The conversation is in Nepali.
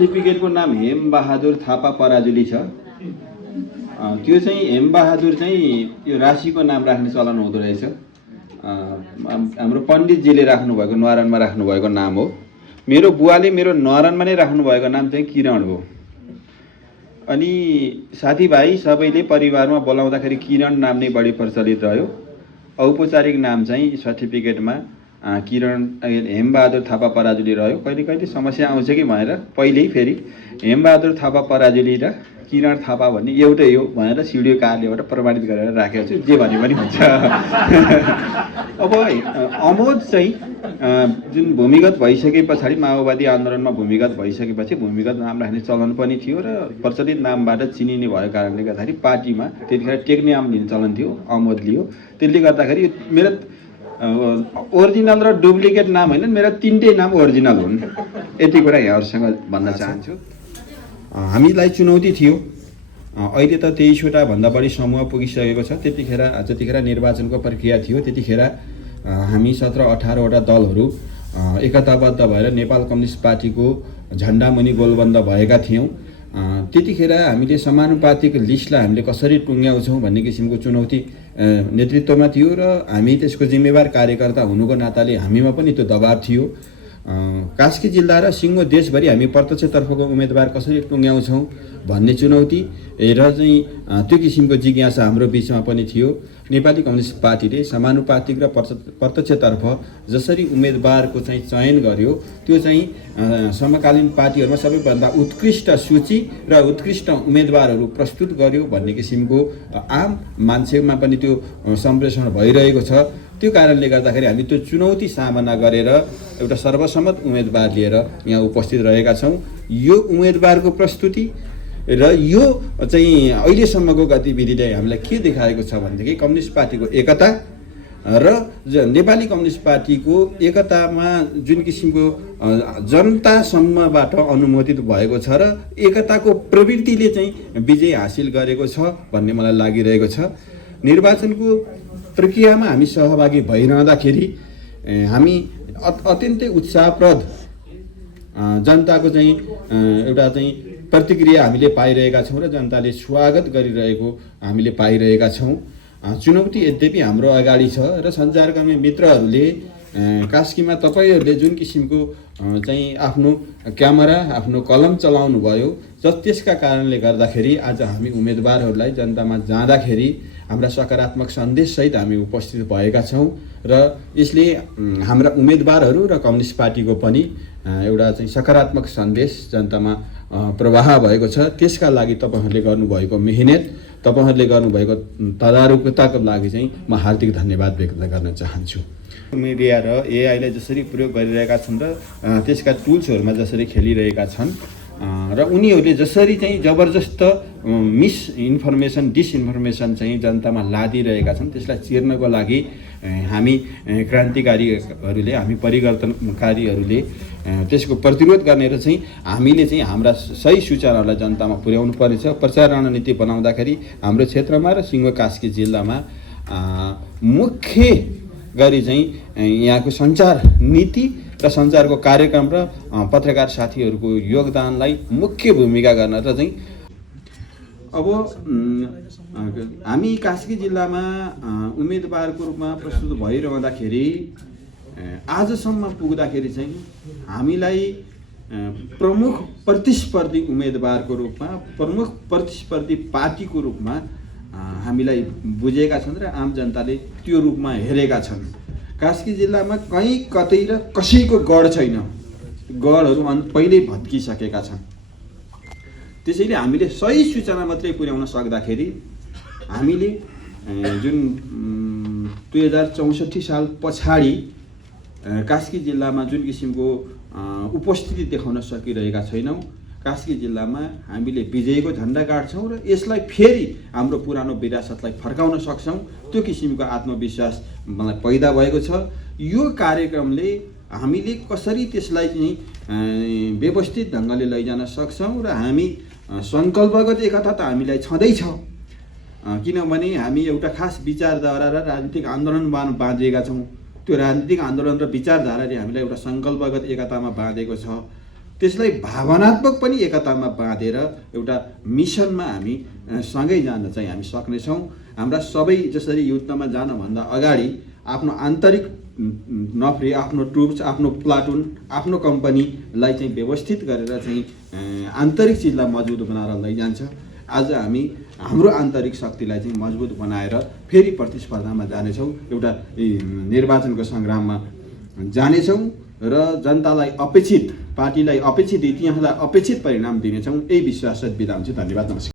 सर्टिफिकेटको नाम हेमबहादुर थापा पराजुली छ। त्यो चाहिँ हेमबहादुर चाहिँ यो राशिको नाम राख्ने चलन हुँदो रहेछ। हाम्रो पण्डितजीले राख्नुभएको न्वारानमा राख्नुभएको नाम हो। मेरो बुवाले मेरो न्वारानमा नै राख्नुभएको नाम चाहिँ किरण हो। अनि साथीभाइ सबैले परिवारमा बोलाउँदाखेरि किरण नाम नै बढी प्रचलित रह्यो। औपचारिक नाम चाहिँ सर्टिफिकेटमा किरण हेमबहादुर थापा पराजुली रह्यो। कहिले कहिले समस्या आउँछ कि भनेर पहिल्यै फेरि हेमबहादुर थापा पराजुली र किरण थापा भन्ने एउटै हो भनेर सिडिओ कार्यालयबाट प्रमाणित गरेर राखेको छु। जे भने पनि हुन्छ। अब अमोद चाहिँ जुन भूमिगत भइसके पछाडि माओवादी आन्दोलनमा भूमिगत भइसकेपछि भूमिगत नाम राख्ने चलन पनि थियो र प्रचलित नामबाट चिनिने भएको कारणले गर्दाखेरि पार्टीमा त्यतिखेर टेक्नियाम लिने चलन थियो, अमोद लियो। त्यसले गर्दाखेरि मेरो ओरिजिनल र डुप्लिकेट नाम होइन, मेरा तिनटै नाम ओरिजिनल हुन्। यति कुरा यहाँहरूसँग भन्न चाहन्छु। हामीलाई चुनौती थियो। अहिले त 23वटा भन्दा बढी समूह पुगिसकेको छ। जतिखेर निर्वाचनको प्रक्रिया थियो त्यतिखेर हामी 17-18वटा दलहरू एकताबद्ध भएर नेपाल कम्युनिस्ट पार्टीको झन्डामुनि गोलबन्द भएका थियौँ। त्यतिखेर हामीले समानुपातिक लिस्टलाई हामीले कसरी टुङ्ग्याउँछौँ भन्ने किसिमको चुनौती नेतृत्वमा थियो र हामी त्यसको जिम्मेवार कार्यकर्ता हुनुको नाताले हामीमा पनि त्यो दबाब थियो। कास्की जिल्ला र सिङ्गो देशभरि हामी प्रत्यक्षतर्फको उम्मेदवार कसरी टुङ्ग्याउँछौँ भन्ने चुनौती र चाहिँ त्यो किसिमको जिज्ञासा हाम्रो बिचमा पनि थियो। नेपाली कम्युनिस्ट पार्टीले समानुपातिक र प्रत्यक्षतर्फ जसरी उम्मेदवारको चाहिँ चयन गर्यो त्यो चाहिँ समकालीन पार्टीहरूमा सबैभन्दा उत्कृष्ट सूची र उत्कृष्ट उम्मेदवारहरू प्रस्तुत गर्यो भन्ने किसिमको आम मान्छेमा पनि त्यो सम्प्रेषण भइरहेको छ। त्यो कारणले गर्दाखेरि हामी त्यो चुनौती सामना गरेर एउटा सर्वसम्मत उम्मेदवार लिएर यहाँ उपस्थित रहेका छौँ। यो उम्मेदवारको प्रस्तुति र यो चाहिँ अहिलेसम्मको गतिविधिले हामीलाई के देखाएको छ भनेदेखि कम्युनिस्ट पार्टीको एकता र नेपाली कम्युनिस्ट पार्टीको एकतामा जुन किसिमको जनतासम्मबाट अनुमोदित भएको छ र एकताको प्रवृत्तिले चाहिँ विजय हासिल गरेको छ भन्ने मलाई लागिरहेको छ। निर्वाचनको प्रक्रियामा हामी सहभागी भइरहँदाखेरि हामी अत्यन्तै उत्साहप्रद जनताको चाहिँ एउटा चाहिँ प्रतिक्रिया हामीले पाइरहेका छौँ र जनताले स्वागत गरिरहेको हामीले पाइरहेका छौँ। चुनौती यद्यपि हाम्रो अगाडि छ र सञ्चारकर्मी मित्रहरूले कास्कीमा तपाईँहरूले जुन किसिमको चाहिँ आफ्नो क्यामेरा आफ्नो कलम चलाउनु भयो त्यसका कारणले गर्दाखेरि आज हामी उम्मेदवारहरूलाई जनतामा जाँदाखेरि हाम्रा सकारात्मक सन्देशसहित हामी उपस्थित भएका छौँ र यसले हाम्रा उम्मेदवारहरू र कम्युनिस्ट पार्टीको पनि एउटा चाहिँ सकारात्मक सन्देश जनतामा प्रवाह भएको छ। त्यसका लागि तपाईँहरूले गर्नुभएको मेहनत, तपाईँहरूले गर्नुभएको तदारुकताको लागि चाहिँ म हार्दिक धन्यवाद व्यक्त गर्न चाहन्छु। मिडिया र एआईलाई जसरी प्रयोग गरिरहेका छन् र त्यसका टुल्सहरूमा जसरी खेलिरहेका छन् र उनीहरूले जसरी चाहिँ जबरजस्त मिस इन्फर्मेसन डिसइन्फर्मेसन चाहिँ जनतामा लादिरहेका छन् त्यसलाई चिर्नको लागि हामी क्रान्तिकारीहरूले हामी परिवर्तनकारीहरूले त्यसको प्रतिरोध गर्ने र चाहिँ हामीले चाहिँ हाम्रा सही सूचनाहरूलाई जनतामा पुर्याउनु पर्नेछ। प्रचार रणनीति बनाउँदाखेरि हाम्रो क्षेत्रमा र सिङ्गो कास्की जिल्लामा मुख्य गरी चाहिँ यहाँको सञ्चार नीति र सञ्चारको कार्यक्रम र पत्रकार साथीहरूको योगदानलाई मुख्य भूमिका गर्न र चाहिँ अब हामी कास्की जिल्लामा उम्मेदवारको रूपमा प्रस्तुत भइरहँदाखेरि आजसम्म पुग्दाखेरि चाहिँ हामीलाई प्रमुख प्रतिस्पर्धी उम्मेदवारको रूपमा प्रमुख प्रतिस्पर्धी पार्टीको रूपमा हामीलाई बुझेका छन् र आम जनताले त्यो रूपमा हेरेका छन्। कास्की जिल्लामा कहीँ कतै र कसैको गढ छैन, गढहरू पहिल्यै भत्किसकेका छन्। त्यसैले हामीले सही सूचना मात्रै पुर्याउन सक्दाखेरि हामीले जुन 2064 साल पछाडि कास्की जिल्लामा जुन किसिमको उपस्थिति देखाउन सकिरहेका छैनौँ, कास्की जिल्लामा हामीले विजयको झन्डा गाड्छौँ र यसलाई फेरि हाम्रो पुरानो विरासतलाई फर्काउन सक्छौँ। त्यो किसिमको आत्मविश्वास मलाई पैदा भएको छ। यो कार्यक्रमले हामीले कसरी त्यसलाई चाहिँ व्यवस्थित ढङ्गले लैजान सक्छौँ र हामी सङ्कल्पगत एकता त हामीलाई छँदैछ, किनभने हामी एउटा खास विचारधारा र राजनीतिक आन्दोलनमा बाँधिएका छौँ। त्यो राजनीतिक आन्दोलन र विचारधाराले हामीलाई एउटा सङ्कल्पगत एकतामा बाँधेको छ। त्यसलाई भावनात्मक पनि एकतामा बाँधेर एउटा मिसनमा हामी सँगै जान चाहिँ हामी सक्नेछौँ। हाम्रा सबै जसरी युद्धमा जानुभन्दा अगाडि आफ्नो आन्तरिक नफ्री, आफ्नो ट्रुप्स, आफ्नो प्लाटुन, आफ्नो कम्पनीलाई चाहिँ व्यवस्थित गरेर चाहिँ आन्तरिक चिजलाई मजबुत बनाएर लैजान्छ। आज हामी हाम्रो आन्तरिक शक्तिलाई चाहिँ मजबुत बनाएर फेरि प्रतिस्पर्धामा जानेछौँ, एउटा निर्वाचनको सङ्ग्राममा जानेछौँ र जनतालाई अपेक्षित, पार्टीलाई अपेक्षित, इतिहासलाई अपेक्षित परिणाम दिनेछौँ। यही विश्वास बिदा हुन्छ। धन्यवाद, नमस्कार।